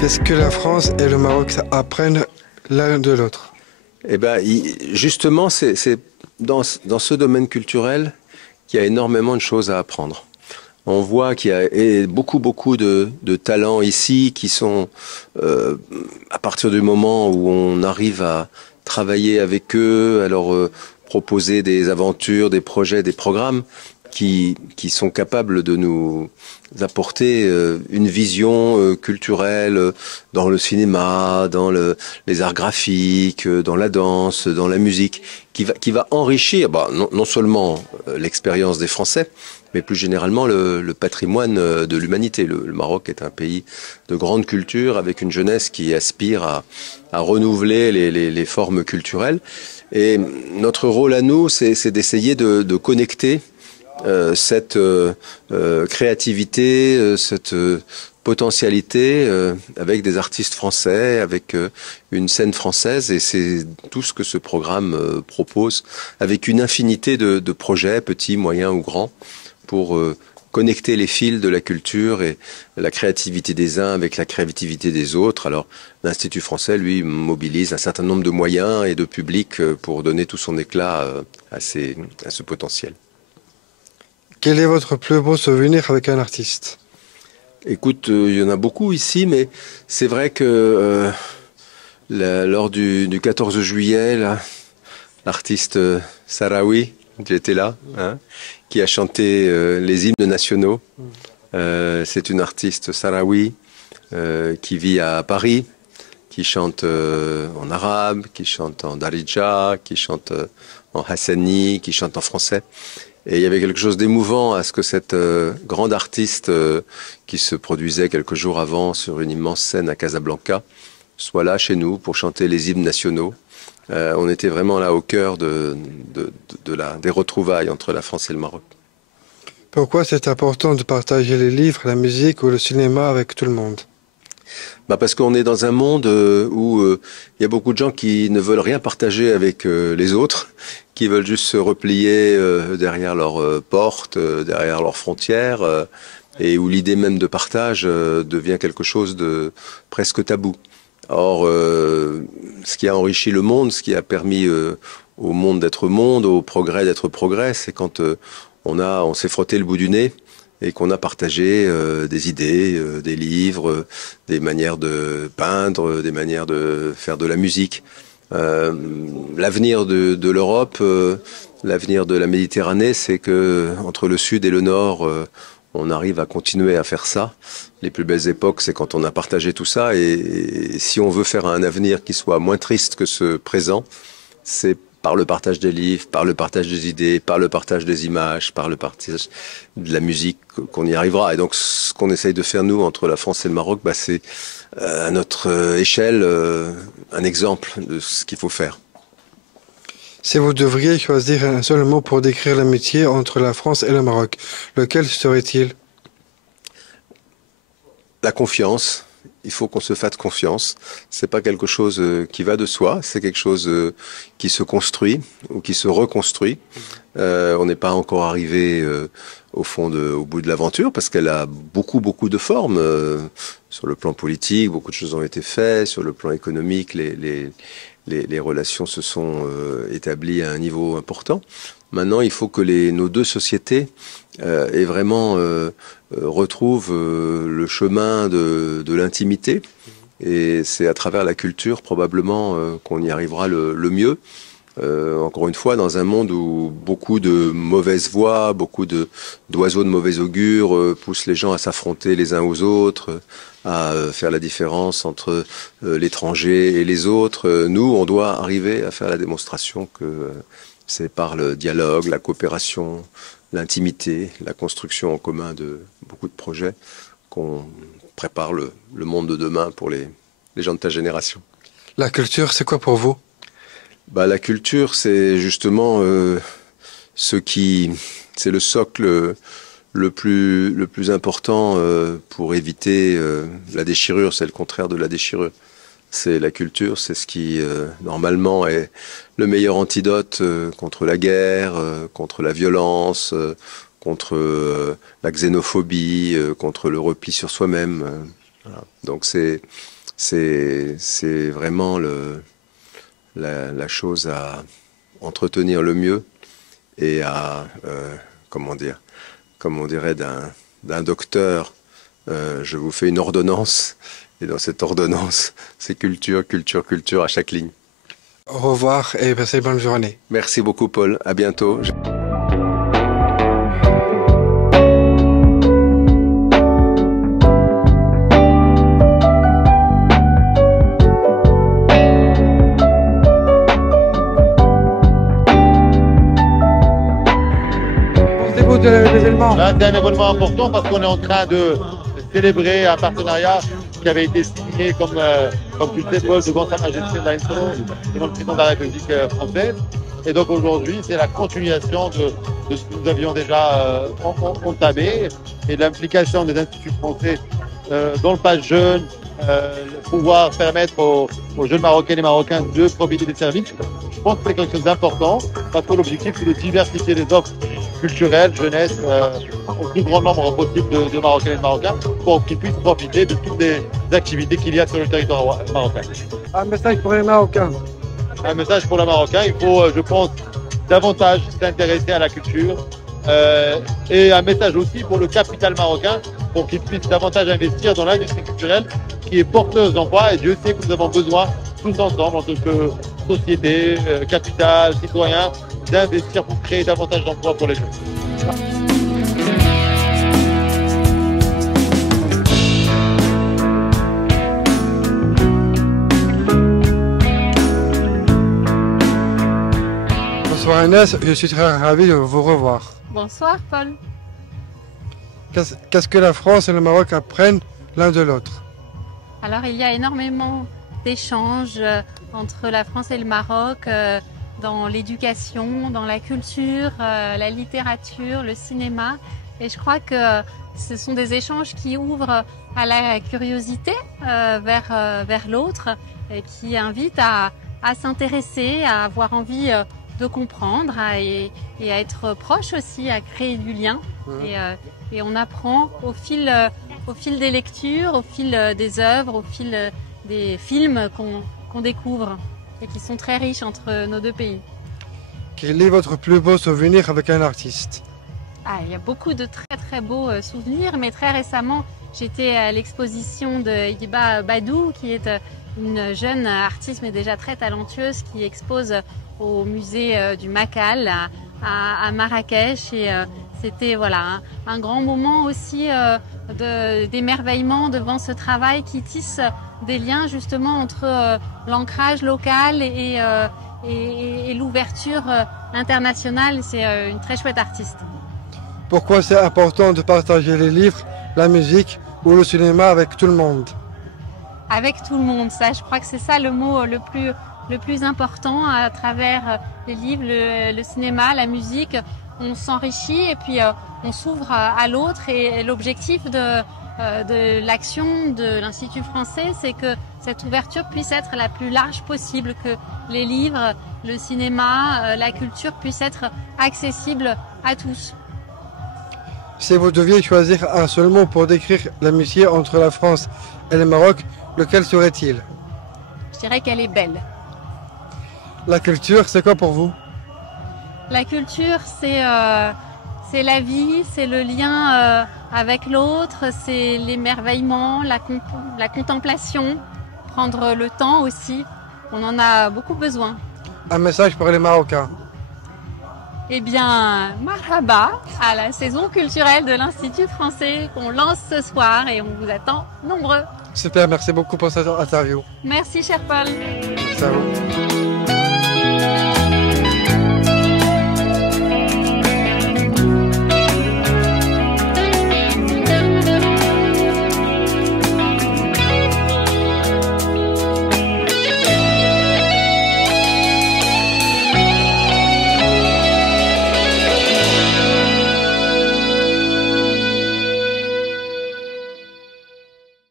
Qu'est-ce que la France et le Maroc apprennent l'un de l'autre? Eh ben, justement, c'est dans ce domaine culturel qu'il y a énormément de choses à apprendre. On voit qu'il y a beaucoup de talents ici qui sont, à partir du moment où on arrive à travailler avec eux, à leur proposer des aventures, des projets, des programmes qui sont capables de nous apporter une vision culturelle dans le cinéma, dans les arts graphiques, dans la danse, dans la musique, qui va enrichir non seulement l'expérience des Français, mais plus généralement le patrimoine de l'humanité. Le Maroc est un pays de grande culture, avec une jeunesse qui aspire à renouveler les formes culturelles. Et notre rôle à nous, c'est d'essayer de connecter cette créativité, cette potentialité avec des artistes français, avec une scène française, et c'est tout ce que ce programme propose, avec une infinité de projets, petits, moyens ou grands, pour connecter les fils de la culture et la créativité des uns avec la créativité des autres. Alors l'Institut français, lui, mobilise un certain nombre de moyens et de publics pour donner tout son éclat à ce potentiel. Quel est votre plus beau souvenir avec un artiste? Écoute, il y en a beaucoup ici, mais c'est vrai que lors du 14 juillet, l'artiste Sahraoui, qui était là, hein, qui a chanté les hymnes nationaux. C'est une artiste sahraoui qui vit à Paris, qui chante en arabe, qui chante en darija, qui chante en hassani, qui chante en français. Et il y avait quelque chose d'émouvant à ce que cette grande artiste qui se produisait quelques jours avant sur une immense scène à Casablanca soit là chez nous pour chanter les hymnes nationaux. On était vraiment là au cœur des retrouvailles entre la France et le Maroc. Pourquoi c'est important de partager les livres, la musique ou le cinéma avec tout le monde? Parce qu'on est dans un monde où il y a beaucoup de gens qui ne veulent rien partager avec les autres, qui veulent juste se replier derrière leurs portes, derrière leurs frontières, et où l'idée même de partage devient quelque chose de presque tabou. Or, ce qui a enrichi le monde, ce qui a permis au monde d'être monde, au progrès d'être progrès, c'est quand on s'est frotté le bout du nez et qu'on a partagé des idées, des livres, des manières de peindre, des manières de faire de la musique. L'avenir de l'Europe, l'avenir de la Méditerranée, c'est que entre le sud et le nord, on arrive à continuer à faire ça. Les plus belles époques, c'est quand on a partagé tout ça. Et si on veut faire un avenir qui soit moins triste que ce présent, c'est par le partage des livres, par le partage des idées, par le partage des images, par le partage de la musique qu'on y arrivera. Et donc, ce qu'on essaye de faire, nous, entre la France et le Maroc, c'est à notre échelle un exemple de ce qu'il faut faire. Si vous devriez choisir un seul mot pour décrire l'amitié entre la France et le Maroc, lequel serait-il? La confiance. Il faut qu'on se fasse confiance. C'est pas quelque chose qui va de soi, c'est quelque chose qui se construit ou qui se reconstruit. On n'est pas encore arrivé au bout de l'aventure parce qu'elle a beaucoup de formes. Sur le plan politique, beaucoup de choses ont été faites. Sur le plan économique, les relations se sont établies à un niveau important. Maintenant, il faut que nos deux sociétés aient vraiment retrouvent le chemin de l'intimité. Et c'est à travers la culture, probablement, qu'on y arrivera le mieux. Encore une fois, dans un monde où beaucoup de mauvaises voix, beaucoup d'oiseaux de mauvais augure poussent les gens à s'affronter les uns aux autres, à faire la différence entre l'étranger et les autres. Nous, on doit arriver à faire la démonstration que c'est par le dialogue, la coopération, l'intimité, la construction en commun de beaucoup de projets qu'on prépare le monde de demain pour les gens de ta génération. La culture, c'est quoi pour vous? La culture, c'est justement c'est le socle le plus important pour éviter la déchirure. C'est le contraire de la déchirure. C'est la culture, c'est ce qui normalement est le meilleur antidote contre la guerre, contre la violence, contre la xénophobie, contre le repli sur soi-même. Voilà. Donc c'est vraiment la chose à entretenir le mieux et à, comment dire, comme on dirait d'un docteur, je vous fais une ordonnance, et dans cette ordonnance, c'est culture, culture, culture à chaque ligne. Au revoir et passez une bonne journée. Merci beaucoup Paul, à bientôt. Pensez-vous de l'événement? Là, c'est un événement important parce qu'on est en train de célébrer un partenariat qui avait été signé, comme tu le sais, Paul, devant Sa Majesté devant le président de la République française. Et donc aujourd'hui, c'est la continuation de ce que nous avions déjà entamé et l'implication des instituts français dans le Pass Jeune, pouvoir permettre aux jeunes Marocains et Marocains de profiter des services. Je pense que c'est quelque chose d'important parce que l'objectif, c'est de diversifier les offres culturelles, jeunesse, au plus grand nombre possible de Marocains et de Marocains pour qu'ils puissent profiter de toutes les activités qu'il y a sur le territoire marocain. Un message pour les Marocains. Un message pour les Marocains, il faut, je pense, davantage s'intéresser à la culture et un message aussi pour le capital marocain pour qu'il puisse davantage investir dans l'industrie culturelle qui est porteuse d'emploi et Dieu sait que nous avons besoin tous ensemble en tant que société, capital, citoyens, d'investir pour créer davantage d'emplois pour les jeunes. Bonsoir Inès, je suis très ravi de vous revoir. Bonsoir Paul. Qu'est-ce que la France et le Maroc apprennent l'un de l'autre? Alors il y a énormément d'échanges entre la France et le Maroc dans l'éducation, dans la culture, la littérature, le cinéma. Et je crois que ce sont des échanges qui ouvrent à la curiosité vers l'autre et qui invitent à s'intéresser, à avoir envie de comprendre et à être proche aussi, à créer du lien. Et on apprend au fil des lectures, au fil des œuvres, au fil des films qu'on découvre et qui sont très riches entre nos deux pays. Quel est votre plus beau souvenir avec un artiste? Il y a beaucoup de très très beaux souvenirs, mais très récemment j'étais à l'exposition de Hiba Badou, qui est une jeune artiste mais déjà très talentueuse qui expose au musée du Macal à Marrakech et c'était voilà un grand moment aussi d'émerveillement devant ce travail qui tisse des liens justement entre l'ancrage local et l'ouverture internationale. C'est une très chouette artiste. Pourquoi c'est important de partager les livres, la musique ou le cinéma avec tout le monde? Avec tout le monde, ça, je crois que c'est ça le mot le plus important. À travers les livres, le cinéma, la musique, on s'enrichit et puis on s'ouvre à l'autre. Et l'objectif de l'action de l'Institut français, c'est que cette ouverture puisse être la plus large possible, que les livres, le cinéma, la culture puissent être accessibles à tous. Si vous deviez choisir un seul mot pour décrire l'amitié entre la France et le Maroc, lequel serait-il? Je dirais qu'elle est belle. La culture, c'est quoi pour vous? La culture, c'est la vie, c'est le lien avec l'autre, c'est l'émerveillement, la contemplation, prendre le temps aussi. On en a beaucoup besoin. Un message pour les Marocains? Eh bien, marhaba à la saison culturelle de l'Institut français qu'on lance ce soir et on vous attend nombreux. Super, merci beaucoup pour cette interview. Merci cher Paul. Ciao.